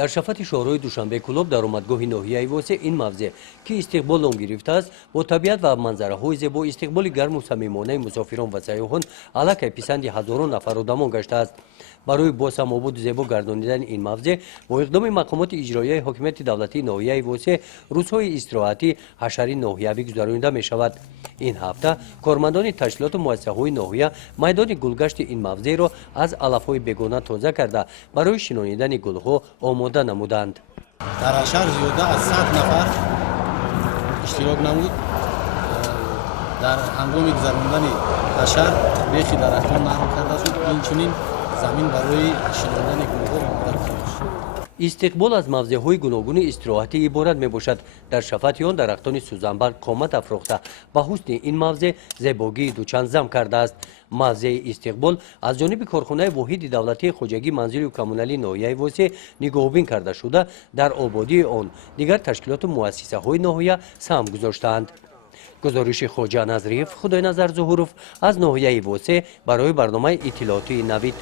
дар шафати шоҳрои душанбе кулоб дар омадгоҳи ноҳияи восеъ ин мавзеъ ки истиқбол ном гирифтааст бо табиат ва манзараҳои зебо истиқболи гарму самимонаи мусофирон ва сайёҳон аллакай писанди ҳазорон нафар одамон гаштааст. барои бо самобуду зебо гардонидани ин мавзеъ бо иқдоми мақомоти иҷроияи ҳокимияти давлатии ноҳияи восеъ рӯзҳои истироҳатӣ ҳашари ноҳиявӣ гузаронида мешавад. ин ҳафта кормандони ташкилоту муассисаҳои ноҳия майдони гулгашти ин мавзеъро аз алафҳои бегона тоза карда барои шинонидани гулҳо омода намуданд. дар ҳашар зиёда аз 100 нафар иштирок намуд. дар ҳангоми гузарондани ҳашар бехи дарахтон нарм карда шуд. инчунин замин барои шинонидани гулҳо омода карда шуд. истиқбол аз мавзеъҳои гуногуни истироҳатӣ иборат мебошад. дар шафати он дарахтони сӯзанбарг қомат афрохта ба ҳусни ин мавзеъ зебогии дучанд зам кардааст. мавзеи истиқбол аз ҷониби корхонаи воҳиди давлатии хоҷагӣ манзилу коммуналии ноҳияи восеъ нигоҳубин карда шуда дар ободии он дигар ташкилоту муассисаҳои ноҳия саҳм гузоштаанд. гузориши хоҷа Назриев, Худойназар Зуҳуров аз ноҳияи восеъ барои барномаи иттилоотии Навид.